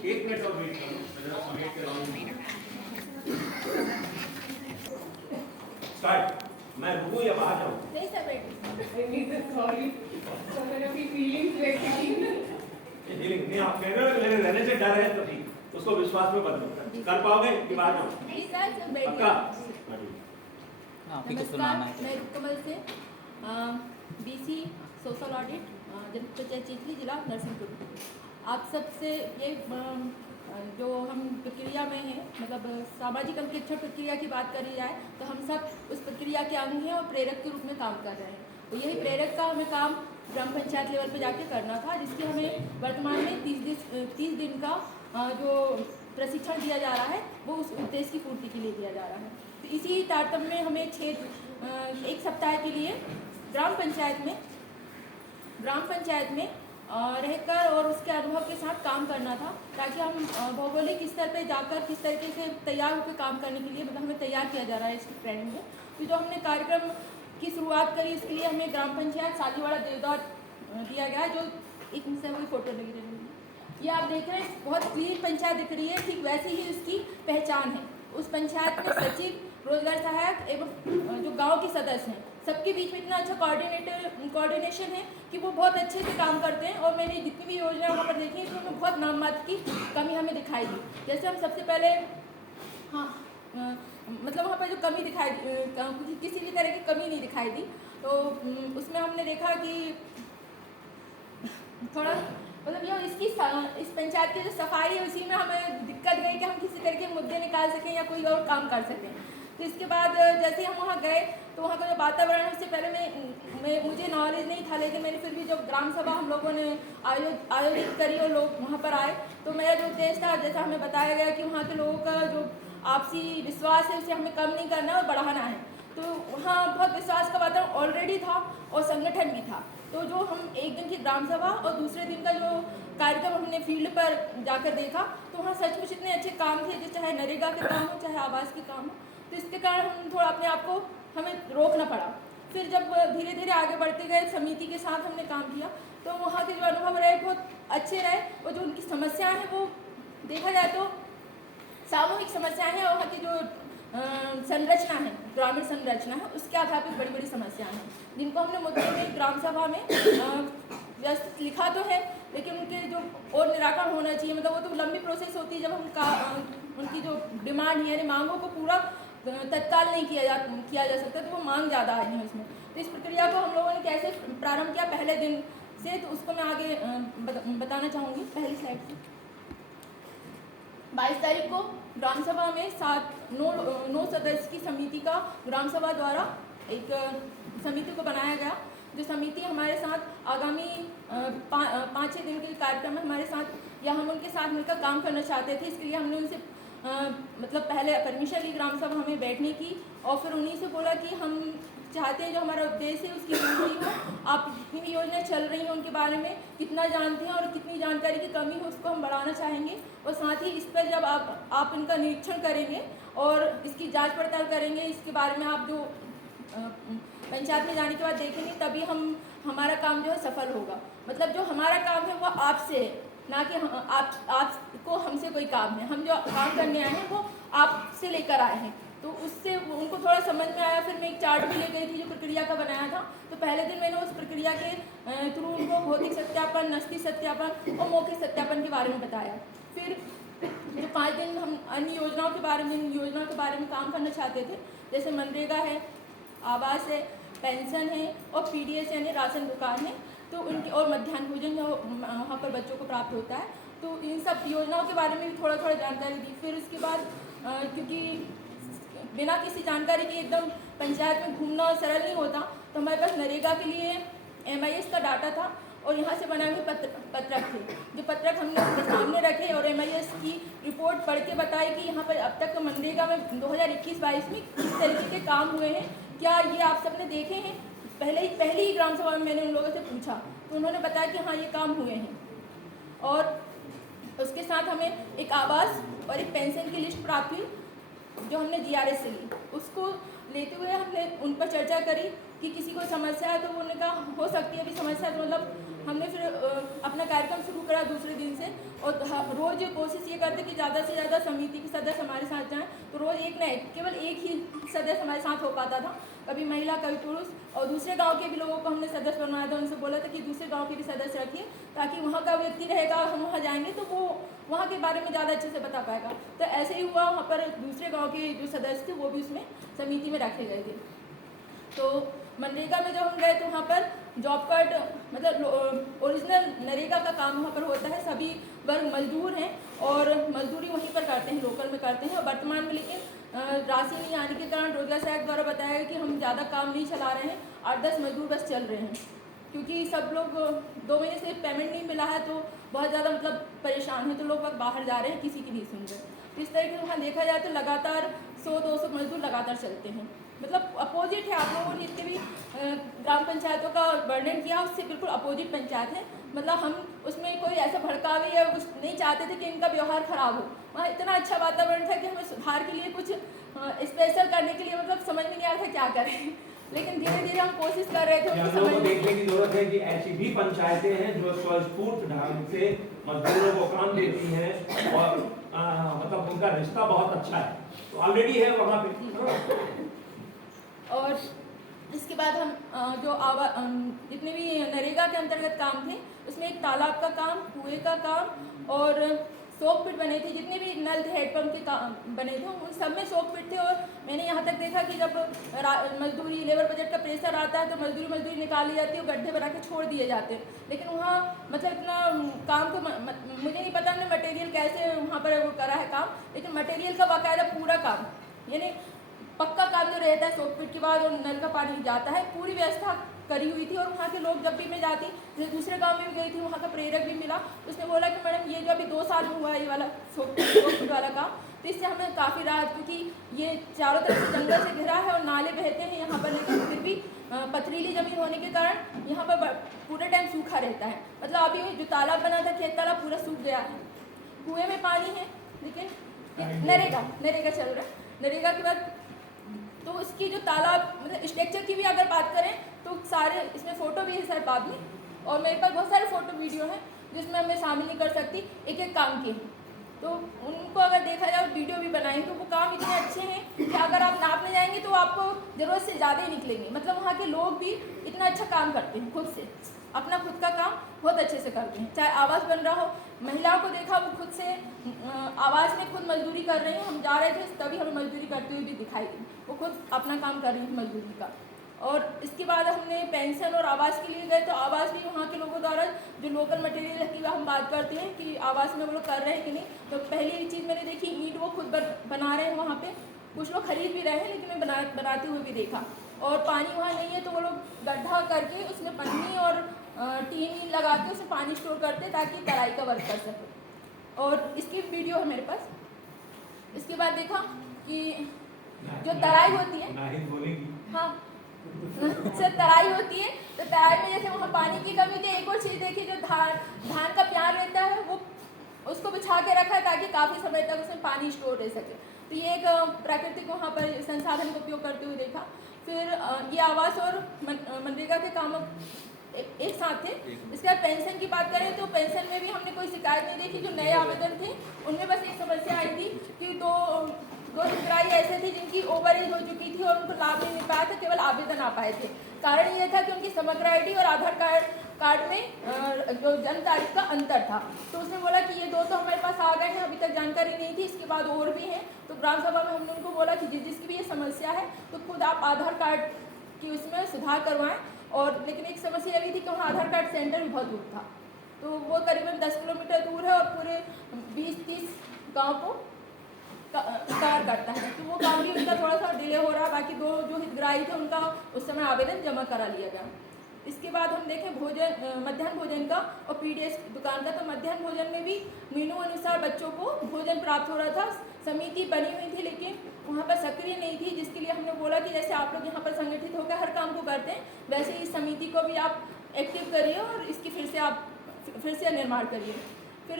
एक मिनट और वेट करो, जरा समेट के लाऊं। स्टार्ट। मैं रुकूं या बाहर जाऊं? नहीं सर बैठ। सॉरी सर, अपनी फीलिंग्स व्यक्त की। फीलिंग नहीं, आप कह रहे हो मेरे रहने से डर है, तो ठीक, उसको विश्वास में बदलो। कर पाओगे कि बाहर जाऊं? नहीं सर बैठ। पक्का? नमस्कार, मैं कमल से बीसी सोशल ऑडिट जनपद पंचायत चिचली जिला नरसिंहपुर। आप सबसे ये जो हम प्रक्रिया में हैं, मतलब सामाजिक अंकेक्षण प्रक्रिया की बात करी जाए तो हम सब उस प्रक्रिया के अंग हैं और प्रेरक के रूप में काम कर रहे हैं। तो यही प्रेरक का हमें काम ग्राम पंचायत लेवल पर जाके करना था, जिसकी हमें वर्तमान में 30 दिन का जो प्रशिक्षण दिया जा रहा है वो उस उद्देश्य की पूर्ति के लिए दिया जा रहा है। तो इसी तारतम्य में हमें एक सप्ताह के लिए ग्राम पंचायत में रहकर और उसके अनुभव के साथ काम करना था, ताकि हम भौगोलिक स्तर पर जाकर किस तरीके से तैयार होकर काम करने के लिए, मतलब हमें तैयार किया जा रहा है इसकी ट्रेनिंग में। तो जो हमने कार्यक्रम की शुरुआत करी, इसके लिए हमें ग्राम पंचायत सालीवाड़ा देवदार दिया गया, जो एक से वही फोटो लगी रही। ये आप देख रहे हैं, बहुत क्लीन पंचायत दिख रही है, ठीक वैसी ही उसकी पहचान है। उस पंचायत में सचिव, रोजगार सहायक एवं जो गांव के सदस्य हैं, सबके बीच में इतना अच्छा कोऑर्डिनेशन है कि वो बहुत अच्छे से काम करते हैं। और मैंने जितनी भी योजना वहाँ पर देखी तो उनमें बहुत नाम मात्र की कमी हमें दिखाई दी। जैसे हम सबसे पहले मतलब वहाँ पर जो कमी दिखाई, किसी भी तरह की कमी नहीं दिखाई दी। तो उसमें हमने देखा कि थोड़ा मतलब यह इस पंचायत की जो सफाई है उसी में हमें दिक्कत गई कि हम किसी तरह के मुद्दे निकाल सकें या कोई और काम कर सकें। तो इसके बाद जैसे हम वहाँ गए तो वहाँ का जो वातावरण है, उससे पहले मुझे नॉलेज नहीं था, लेकिन मैंने फिर भी जब ग्राम सभा हम लोगों ने आयोजित करी और लोग वहाँ पर आए, तो मेरा जो उद्देश्य था, जैसा हमें बताया गया कि वहाँ के लोगों का जो आपसी विश्वास है उसे हमें कम नहीं करना और बढ़ाना है। तो वहाँ बहुत विश्वास का वातावरण ऑलरेडी था और संगठन भी था। तो जो हम एक दिन की ग्राम सभा और दूसरे दिन का जो कार्यक्रम हमने फील्ड पर जाकर देखा, तो वहाँ सचमुच इतने अच्छे काम थे, जैसे चाहे नरेगा के काम हो चाहे आवास के काम हो। तो इसके कारण हम थोड़ा अपने आप को हमें रोकना पड़ा। फिर जब धीरे धीरे आगे बढ़ते गए, समिति के साथ हमने काम किया, तो वहाँ के जो अनुभव रहे बहुत अच्छे रहे। और जो उनकी समस्याएं हैं वो देखा जाए तो सामूहिक समस्याएं हैं, वहाँ की जो संरचना है, ग्रामीण संरचना है, उसके आधार पर बड़ी बड़ी समस्याएं हैं, जिनको हमने मुद्दे में ग्राम सभा में व्यवस्थित लिखा तो है, लेकिन उनके जो और निराकरण होना चाहिए, मतलब वो तो लंबी प्रोसेस होती है। जब हम उनकी जो डिमांड है, यानी मांगों को पूरा तत्काल नहीं किया जा सकता, तो वो मांग ज़्यादा आई है उसमें। तो इस प्रक्रिया को हम लोगों ने कैसे प्रारंभ किया पहले दिन से, तो उसको मैं आगे बताना चाहूँगी। पहली स्लाइड से 22 तारीख को ग्राम सभा में 9 सदस्य की समिति का ग्राम सभा द्वारा एक समिति को बनाया गया। जो समिति हमारे साथ आगामी 5-6 दिन के कार्यक्रम में हमारे साथ या हम उनके साथ मिलकर काम करना चाहते थे। इसके लिए हमने उनसे मतलब पहले परमिशन ली ग्राम सभा में बैठने की, और फिर उन्हीं से बोला कि हम चाहते हैं जो हमारा उद्देश्य है उसकी पूर्ति हो। आप जितनी भी योजनाएं चल रही हैं उनके बारे में कितना जानते हैं और कितनी जानकारी की कमी है उसको हम बढ़ाना चाहेंगे। और साथ ही इस पर जब आप इनका निरीक्षण करेंगे और इसकी जांच पड़ताल करेंगे, इसके बारे में आप जो पंचायत में जाने के बाद देखेंगे, तभी हमारा काम जो है सफल होगा। मतलब जो हमारा काम है वो आपसे है, ना कि आपको हमसे कोई काम है। हम जो काम करने आए हैं वो आपसे लेकर आए हैं। तो उससे उनको थोड़ा समझ में आया। फिर मैं एक चार्ट भी ले गई थी जो प्रक्रिया का बनाया था। तो पहले दिन मैंने उस प्रक्रिया के थ्रू उनको भौतिक सत्यापन, नस्ती सत्यापन और मौखिक सत्यापन के बारे में बताया। फिर जो 5 दिन हम अन्य योजनाओं के बारे में काम करना चाहते थे, जैसे मनरेगा है, आवास है, पेंशन है और पीडीएस यानी राशन दुकान है, तो उनके और मध्याह्न भोजन जो वहाँ पर बच्चों को प्राप्त होता है, तो इन सब योजनाओं के बारे में भी थोड़ा जानकारी दी। फिर उसके बाद क्योंकि बिना किसी जानकारी के एकदम पंचायत में घूमना सरल नहीं होता, तो हमारे पास नरेगा के लिए MIS का डाटा था और यहाँ से बनाए हुए पत्रक थे। जो पत्रक हमने उनके सामने रखे और MIS की रिपोर्ट पढ़ के बताई कि यहाँ पर अब तक मनरेगा में 2021-22 में किस तरीके के काम हुए हैं, क्या ये आप सबने देखे हैं। पहले ही ग्राम सभा में मैंने उन लोगों से पूछा, तो उन्होंने बताया कि हाँ ये काम हुए हैं। और उसके साथ हमें एक आवास और एक पेंशन की लिस्ट प्राप्त हुई जो हमने GRS से ली। उसको लेते हुए हमने उन पर चर्चा करी कि किसी को समस्या है, तो उन्होंने कहा हो सकती है अभी समस्या, तो मतलब हमने फिर अपना कार्यक्रम शुरू करा दूसरे दिन से, और रोज़ कोशिश ये करते कि ज़्यादा से ज़्यादा समिति के सदस्य हमारे साथ जाएं। तो रोज़ एक न केवल एक ही सदस्य हमारे साथ हो पाता था, कभी महिला कभी पुरुष, और दूसरे गांव के भी लोगों को हमने सदस्य बनवाया था। उनसे बोला था कि दूसरे गांव के भी सदस्य रखिए, ताकि वहाँ का व्यक्ति रहेगा, हम वहाँ जाएंगे तो वो वहाँ के बारे में ज़्यादा अच्छे से बता पाएगा। तो ऐसे ही हुआ, वहाँ पर दूसरे गाँव के जो सदस्य थे वो भी उसमें समिति में रखे गए थे। तो मनरेगा में जब हम गए तो वहाँ पर जॉब कार्ड मतलब ओरिजिनल नरेगा का काम वहाँ पर होता है। सभी वर्ग मजदूर हैं और मजदूरी वहीं पर करते हैं, लोकल में करते हैं। और वर्तमान में लेकिन राशि नहीं आने के कारण रोजगार सहायक द्वारा बताया कि हम ज़्यादा काम नहीं चला रहे हैं, 8-10 मजदूर बस चल रहे हैं, क्योंकि सब लोग 2 महीने से पेमेंट नहीं मिला है तो बहुत ज़्यादा मतलब परेशान हैं, तो लोग बाहर जा रहे हैं, किसी की नहीं सुन रहे। तो इस तरीके से वहाँ देखा जाए तो लगातार 100-200 मजदूर लगातार चलते हैं। मतलब अपोजिट है, आप लोगों ने जितने भी ग्राम पंचायतों का वर्णन किया उससे बिल्कुल अपोजिट पंचायत है। मतलब हम उसमें कोई ऐसा भड़कावे या कुछ नहीं चाहते थे कि इनका व्यवहार खराब हो। वहाँ इतना अच्छा वातावरण था कि हमें सुधार के लिए कुछ स्पेशल करने के लिए मतलब समझ में नहीं आ रहा था क्या करें, लेकिन धीरे धीरे हम कोशिश कर रहे थे। हम लोगों को देखने की जरूरत है कि ऐसी भी पंचायतें हैं जो स्वस्फूर्त ढंग से मजदूरों को काम देती हैं और मतलब उनका रिश्ता बहुत अच्छा है, तो ऑलरेडी है वहाँ पे। और इसके बाद हम जो जितने भी नरेगा के अंतर्गत काम थे उसमें एक तालाब का काम, कुएं का काम और सोक पिट बने थे। जितने भी नल थे, हेडपम्प के काम बने थे, उन सब में सोक पिट थे। और मैंने यहाँ तक देखा कि जब मजदूरी लेबर बजट का प्रेशर आता है तो मजदूरी निकाली जाती है और गड्ढे बना के छोड़ दिए जाते हैं। लेकिन वहाँ मतलब इतना काम तो मुझे नहीं पता हमने मटेरियल कैसे वहाँ पर वो करा है काम, लेकिन मटेरियल का बाकायदा पूरा काम यानी पक्का काम जो रहता है सोक पिट के बाद और नल का पानी जाता है, पूरी व्यवस्था करी हुई थी। और वहाँ के लोग जब भी मैं जाती, जैसे दूसरे गांव में भी गई थी, वहाँ का प्रेरक भी मिला, उसने बोला कि मैडम ये जो अभी 2 साल में हुआ है ये वाला सोक पिट वाला काम, तो इससे हमें काफ़ी राहत, क्योंकि ये चारों तरफ से जंगल से घिरा है और नाले बहते हैं यहाँ पर, लेकिन फिर भी पथरीली ज़मीन होने के कारण यहाँ पर पूरे टाइम सूखा रहता है। मतलब अभी जो तालाब बना था, खेत तालाब पूरा सूख गया है, कुएँ में पानी है, लेकिन नरेगा चल रहा है। नरेगा के बाद तो उसकी जो तालाब मतलब स्ट्रक्चर की भी अगर बात करें तो सारे इसमें फ़ोटो भी है सर बाद में, और मेरे पास बहुत सारे फ़ोटो वीडियो हैं जिसमें मैं शामिल नहीं कर सकती, एक एक काम के, तो उनको अगर देखा जाए वीडियो भी बनाएं तो वो काम इतने अच्छे हैं कि अगर आप नापने जाएंगे तो आपको ज़रूरत से ज़्यादा ही निकलेंगे। मतलब वहाँ के लोग भी इतना अच्छा काम करते हैं, खुद से अपना खुद का काम बहुत अच्छे से करते हैं। चाहे आवास बन रहा हो, महिलाओं को देखा वो खुद से आवास में खुद मजदूरी कर रही हैं। हम जा रहे थे तभी हमें मजदूरी करते हुए भी दिखाई दी, वो खुद अपना काम कर रही थी मजदूरी का। और इसके बाद हमने पेंशन और आवास के लिए गए तो आवास भी वहाँ के लोगों द्वारा जो लोकल मटेरियल की हम बात करते हैं कि आवास में वो लोग कर रहे हैं कि नहीं, तो पहली चीज़ मैंने देखी ईंट वो खुद बना रहे हैं वहाँ पे, कुछ लोग खरीद भी रहे हैं लेकिन मैं बनाते हुए भी देखा। और पानी वहाँ नहीं है तो वो लोग गड्ढा करके उसमें पन्नी और टीन लगा के उसमें पानी स्टोर करते ताकि तराई का वर्क कर सके। और इसकी वीडियो है मेरे पास। इसके बाद देखा कि जो तराई होती है, हाँ सर तराई होती है, तो तराई में जैसे वहाँ पानी की कमी थी। एक और चीज़ देखी, जो धान का प्यार रहता है वो उसको बिछा के रखा है ताकि काफ़ी समय तक उसमें पानी स्टोर रह सके। तो ये एक प्राकृतिक वहाँ पर संसाधन का उपयोग करते हुए देखा। फिर ये आवास और मनरेगा के काम एक साथ थे। इसके बाद पेंशन की बात करें तो पेंशन में भी हमने कोई शिकायत नहीं देखी। जो नए आवेदन थे उनमें बस एक समस्या आई थी कि दो हितग्राही ऐसे थे जिनकी ओवर एज हो चुकी थी और उनको लाभ नहीं मिल पाया था, केवल आवेदन आ पाए थे। कारण ये था कि उनकी समग्र आईडी और आधार कार्ड में जो जन्म तारीख का अंतर था। तो उसने बोला कि ये 2 तो हमारे पास आ गए हैं, अभी तक जानकारी नहीं थी, इसके बाद और भी हैं। तो ग्राम सभा में हमने उनको बोला कि जिसकी भी ये समस्या है तो खुद आप आधार कार्ड की उसमें सुधार करवाएं। और लेकिन एक समस्या ये भी थी कि वहाँ आधार कार्ड सेंटर भी बहुत दूर था, तो वो करीबन 10 किलोमीटर दूर है और पूरे 20-30 गाँव को कवर करता है। तो वो काम भी उनका थोड़ा सा डिले हो रहा। बाकी 2 जो हितग्राही थे उनका उस समय आवेदन जमा करा लिया गया। इसके बाद हम देखें मध्याह्न भोजन का और पीडीएस दुकान का। तो मध्याह्न भोजन में भी मेनू अनुसार बच्चों को भोजन प्राप्त हो रहा था। समिति बनी हुई थी लेकिन वहाँ पर सक्रिय नहीं थी, जिसके लिए हमने बोला कि जैसे आप लोग यहाँ पर संगठित होकर हर काम को करते हैं, वैसे ही इस समिति को भी आप एक्टिव करिए और इसकी फिर से निर्माण करिए। फिर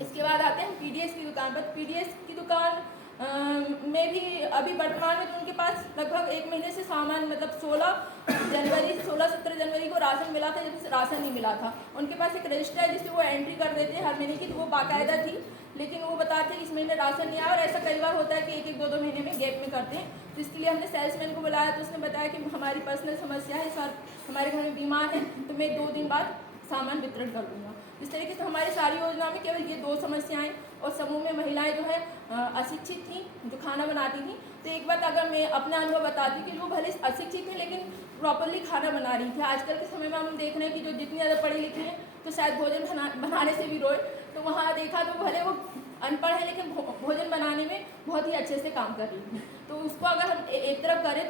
इसके बाद आते हैं पीडीएस की दुकान पर। पीडीएस की दुकान में भी अभी वर्तमान में तो उनके पास लगभग 1 महीने से सामान मतलब 16 जनवरी 16-17 जनवरी को राशन मिला था, जब राशन नहीं मिला था। उनके पास एक रजिस्टर है जिससे वो एंट्री कर देते हैं हर महीने की, तो वो बाकायदा थी, लेकिन वो बताते हैं कि इस महीने राशन नहीं आया। और ऐसा कई बार होता है कि 1-2 महीने में गैप में करते हैं। तो इसके लिए हमने सेल्समैन को बुलाया, तो उसने बताया कि हमारी पर्सनल समस्या है सर, हमारे घर में बीमार है, तो मैं 2 दिन बाद सामान वितरण कर दूँगा। इस तरीके से हमारी सारी योजना में केवल ये 2 समस्याएं। और समूह में महिलाएं जो है अशिक्षित थी, जो खाना बनाती थी। तो एक बात अगर मैं अपना अनुभव बताती कि वो भले अशिक्षित थे लेकिन प्रॉपरली खाना बना रही थी। आजकल के समय में हम देख रहे हैं कि जो जितनी ज़्यादा पढ़ी लिखी हैं तो शायद भोजन बनाने से भी रोए। तो वहाँ देखा तो भले वो अनपढ़ है लेकिन भोजन बनाने में बहुत ही अच्छे से काम कर रही थी। तो उसको अगर हम एक तरफ करें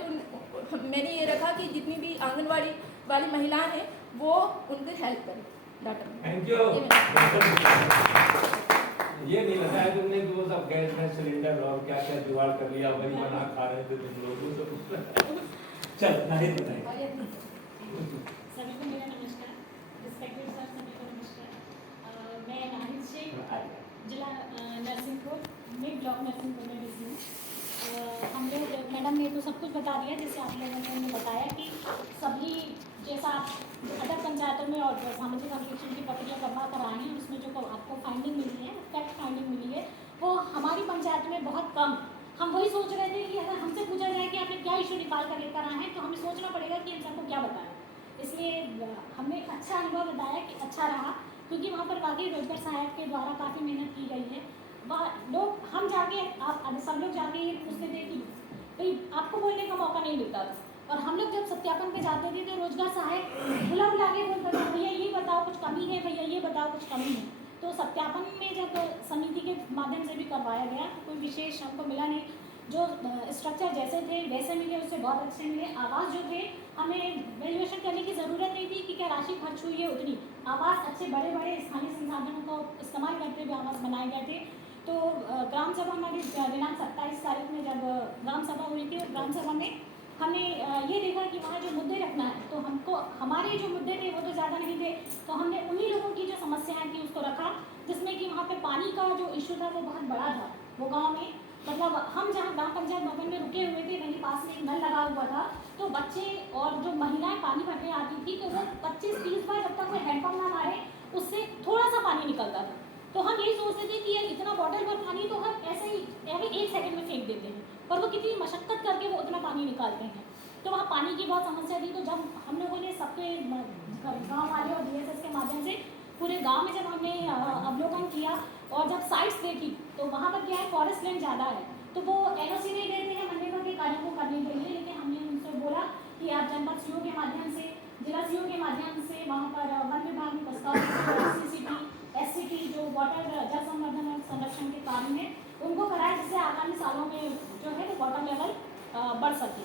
तो मैंने ये रखा कि जितनी भी आंगनबाड़ी वाली महिलाएं हैं वो उनकी हेल्प करें। Thank you. ये नहीं लगाया तुमने कि वो सब गैस सिलेंडर और क्या क्या जुगाड़ कर लिया, वही बना खा रहे थे तुम लोग, वो सब चल नहीं बताइए। सभी को मेरा नमस्कार, रिस्पेक्टेड सर सभी को नमस्कार। मैं नाहिद शेख, जिला नरसिंहपुर में ब्लॉक नरसिंहपुर में बिजी हूँ। हम लोग मैडम ने तो सब कुछ बता दिया, जैसे आप लोगों ने हमें बताया कि सभी जैसा अदर पंचायतों में और सामाजिक अनुवीक्षण की प्रक्रिया करवा कर आए हैं, उसमें जो आपको फाइंडिंग मिली है, फैक्ट फाइंडिंग मिली है, वो हमारी पंचायत में बहुत कम। हम वही सोच रहे थे कि अगर हमसे पूछा जाए कि आपने क्या इशू निकाल कर लेकर आए हैं, तो हमें सोचना पड़ेगा कि इन सबको क्या बताएं। इसलिए हमने अच्छा अनुभव बताया कि अच्छा रहा, क्योंकि वहाँ पर वाकई रोजगार सहायक के द्वारा काफ़ी मेहनत की गई है। वह लोग हम जाके आप सब लोग जाके ये पूछते थे कि भाई आपको बोलने का मौका नहीं मिलता था, और हम लोग जब सत्यापन पे जाते थे तो रोजगार सहायक बुला के बोलते थे भैया ये बताओ कुछ कमी है, भैया ये बताओ कुछ कमी है। तो सत्यापन में जब समिति के माध्यम से भी करवाया गया तो कोई विशेष हमको मिला नहीं। जो स्ट्रक्चर जैसे थे वैसे मिले, उससे बहुत अच्छे मिले। आवास जो थे हमें वैल्यूएशन करने की ज़रूरत नहीं थी कि क्या राशि खर्च हुई है उतनी। आवास अच्छे बड़े बड़े स्थानीय संसाधनों का इस्तेमाल करते हुए आवास बनाए गए थे। तो ग्राम सभा हमारी दिनांक 27 तारीख में जब ग्राम सभा हुई थी, ग्राम सभा में हमने ये देखा कि वहाँ जो मुद्दे रखना है, तो हमको हमारे जो मुद्दे थे वो तो ज़्यादा नहीं थे, तो हमने उन्हीं लोगों की जो समस्याएं थी उसको रखा, जिसमें कि वहाँ पे पानी का जो इशू था वो बहुत बड़ा था। वो गांव में मतलब हम जहाँ ग्राम पंचायत भवन में रुके हुए थे वहीं पास में एक नल लगा हुआ था, तो बच्चे और जो महिलाएं पानी भरने आती थी तो वो 25-30 बार जब तक वो हैंडपम्प ना मारे उससे थोड़ा सा पानी निकलता था। तो हम यही सोचते थे कि यार इतना बॉटल भर पानी तो हम ऐसे ही 1 सेकंड में फेंक देते हैं, पर वो कितनी मशक्कत करके वो उतना पानी निकालते हैं। तो वहाँ पानी की बहुत समस्या थी। तो जब हम लोगों ने सबके गाँव वाले और DSS के माध्यम से पूरे गांव में जब हमने अवलोकन किया और जब साइट्स देखी तो वहाँ पर क्या है, फॉरेस्ट लैंड ज़्यादा है, तो वो NOC नहीं देते हैं मनरेगा के कार्यों को करने के लिए। लेकिन हमने उनसे बोला कि आप जनपद CO के माध्यम से, जिला CO के माध्यम से वहाँ पर वन विभाग में प्रस्ताव CCT SCT जो वाटर जल संवर्धन और संरक्षण के कार्य हैं उनको कराया, जिससे आगामी सालों में जो है वो वाटर लेवल बढ़ सके।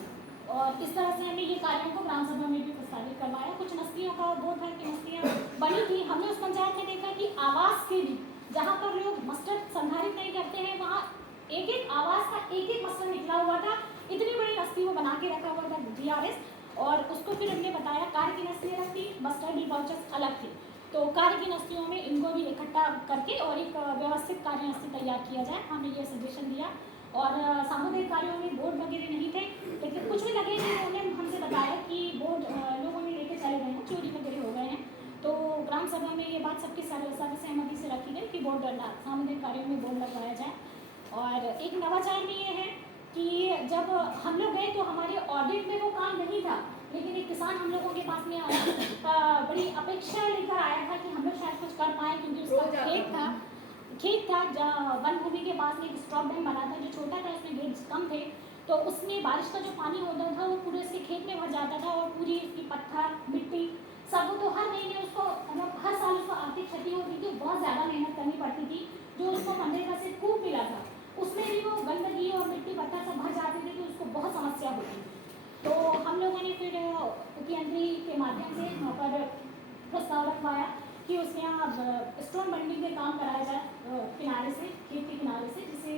और इस तरह से हमने ये कार्यों को ग्राम सभा में भी प्रस्तावित करवाया। कुछ नस्तियों का वो था कि नस्तियाँ बनी थी। हमने उस पंचायत में देखा कि आवास के लिए जहाँ पर लोग मस्टर संधारित नहीं करते हैं, वहाँ एक आवास का एक मस्टर निकला हुआ था। इतनी बड़ी नस्ती वो बना के रखा हुआ था GRS, और उसको फिर हमने बताया कार्य की नस्ती अलग थी, मस्टर डी वाउचर्स अलग थी। तो कार्य की नस्तियों में इनको भी इकट्ठा करके और एक व्यवस्थित कार्य नस्ती तैयार किया जाए, हमने ये सजेशन दिया। और सामुदायिक कार्यों में बोर्ड वगैरह नहीं थे, लेकिन कुछ भी लगे थे उन्होंने हमसे बताया कि बोर्ड लोगों ने लेके चले गए हैं, चोरी वगैरह हो गए हैं। तो ग्राम सभा में ये बात सबकी सर्वसहमति से रखी गई कि बोर्ड सामुदायिक कार्यों में बोर्ड लगवाया जाए। और एक नवाचार में ये है कि जब हम लोग गए तो हमारे ऑडिट में वो काम नहीं था, लेकिन एक किसान हम लोगों के पास में आया, बड़ी अपेक्षा लेकर आया था कि हम लोग शायद कुछ कर पाएँ, क्योंकि उसका खेत था वन भूमि के पास में एक स्ट्रॉ डैम बना था जो छोटा था, उसमें गेट्स कम थे। तो उसमें बारिश का जो पानी होता था वो पूरे उसके खेत में भर जाता था, और पूरी उसकी पत्थर मिट्टी सब, तो हर महीने उसको मतलब हर साल उसको आर्थिक क्षति होती थी, बहुत ज़्यादा मेहनत करनी पड़ती थी। जो उसको मनरेगा से खूब मिला था उसमें भी वो गंदगी और मिट्टी पत्थर सब भर जाते थे, तो उसको बहुत समस्या होती थी। तो हम लोगों ने फिर मुख्यमंत्री के माध्यम से वहाँ पर प्रस्ताव रखवाया कि उसके यहाँ स्टोन बंडिंग के काम कराया जाए किनारे से, खेत के किनारे से, जिससे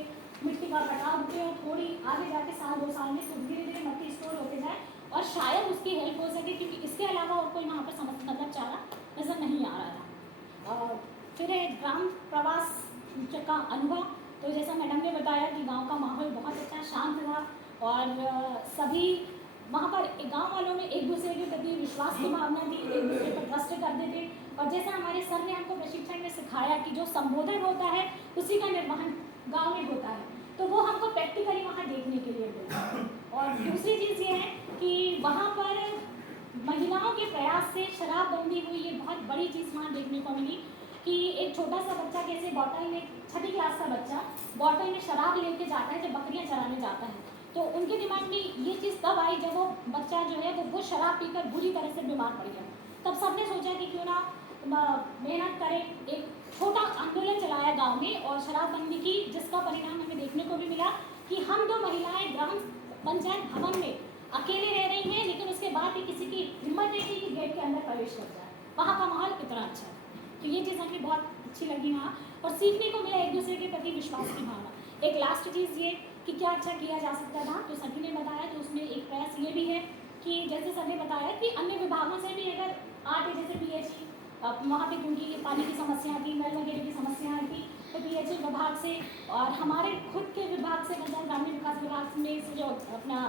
मिट्टी का कटाव होते और थोड़ी आगे जाके 1-2 साल में तो धीरे धीरे मिट्टी स्टोर होते जाए और शायद उसकी हेल्प हो सके, क्योंकि इसके अलावा और कोई वहाँ पर मतलब चारा नज़र नहीं आ रहा था। फिर ग्राम प्रवास का अनुभव, तो जैसा मैडम ने बताया कि गांव का माहौल बहुत अच्छा शांत था, और सभी वहाँ पर गांव वालों में एक दूसरे के प्रति विश्वास की भावना थी, एक दूसरे पर ट्रस्ट करते थे। और जैसा हमारे सर ने हमको प्रशिक्षण में सिखाया कि जो संबोधन होता है उसी का निर्वहन गांव में होता है, तो वो हमको प्रैक्टिकली वहाँ देखने के लिए मिला। और दूसरी चीज़ ये है कि वहाँ पर महिलाओं के प्रयास से शराबबंदी हुई, ये बहुत बड़ी चीज़ वहाँ देखने को मिली कि एक छोटा सा बच्चा कैसे बॉटल में, 6ठी क्लास का बच्चा बॉटल में शराब लेके जाता है जब बकरियाँ चराने जाता है। तो उनके दिमाग में ये चीज़ तब आई जब वो बच्चा जो है वो शराब पीकर बुरी तरह से बीमार पड़ गया। तब सबने सोचा कि क्यों ना मेहनत करें, एक छोटा आंदोलन चलाया गांव में और शराबबंदी की, जिसका परिणाम हमें देखने को भी मिला कि हम 2 महिलाएं ग्राम पंचायत भवन में अकेले रह रही हैं, लेकिन उसके बाद भी किसी की हिम्मत नहीं थी कि गेट के अंदर प्रवेश कर जाए। वहाँ का माहौल कितना अच्छा है, तो ये चीज़ हमें बहुत अच्छी लगी वहाँ, और सीखने को मिला एक दूसरे के प्रति विश्वास की भावना। एक लास्ट चीज़ ये कि क्या अच्छा किया जा सकता था, तो सभी ने बताया, तो उसमें एक प्रयास ये भी है कि जैसे सर ने बताया कि अन्य विभागों से भी अगर आते, जैसे PHE वहाँ पे क्योंकि पानी की समस्या थी, नल वगैरह की समस्या थी, तो PHE विभाग से और हमारे खुद के विभाग से, मतलब ग्रामीण विकास विभाग में से जो अपना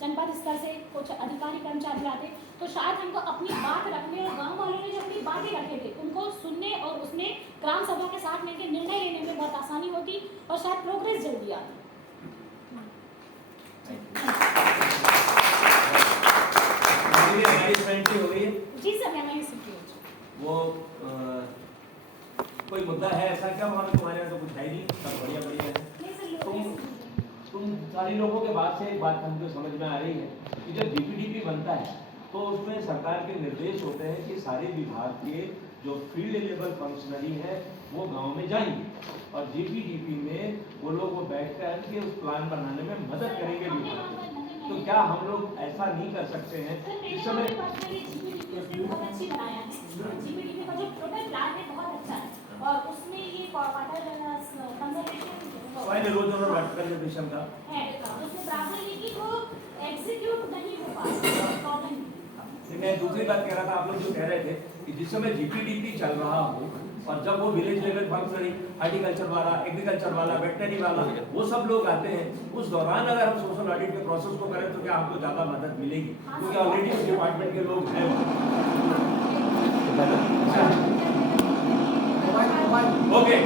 जनपद स्तर से कुछ अधिकारी कर्मचारी आते, तो शायद हमको अपनी बात रखने और गांव वालों ने जो अपनी बातें रखे थे उनको सुनने और उसमें ग्राम सभा के साथ मिलकर निर्णय लेने में बहुत आसानी होती और शायद प्रोग्रेस जल्दी आती। हो गई है जी सर, मैं सुनती वो कोई मुद्दा है ऐसा क्या वहाँ पे तुम्हारे यहाँ तो कुछ है नहीं, सब बढ़िया बढ़िया है। तुम सारी लोगों के बात से एक बात हमको समझ में आ रही है कि जब GPDP बनता है तो उसमें सरकार के निर्देश होते हैं कि सारे विभाग के जो फील्ड लेवल फंक्शनरी है वो गांव में जाएंगे और GPDP में वो लोग वो बैठ कर के उस प्लान बनाने में मदद करेंगे विभाग को। तो क्या हम लोग ऐसा नहीं कर सकते हैं इस समय? बहुत अच्छी बनाया है, GPDP का जो टोटल प्लान है बहुत अच्छा है, और उसमें ये वाटर कंजर्वेशन रोज कंजर्वेशन का है, उसमें प्रावधान है कि वो एग्जीक्यूट नहीं हो पाता। मैं दूसरी बात कह रहा था, आप लोग जो कह रहे थे कि जिस समय GPDP चल रहा हो और जब वो विलेज लेवल फंक्शनरी, हार्टिकल्चर वाला, एग्रीकल्चर वाला, वेटनरी वाला, वो सब लोग आते हैं, उस दौरान अगर हम सोशल ऑडिट के प्रोसेस को करें तो क्या हमको ज़्यादा मदद मिलेगी? क्योंकि ऑलरेडी उस डिपार्टमेंट के लोग हैं। ओके।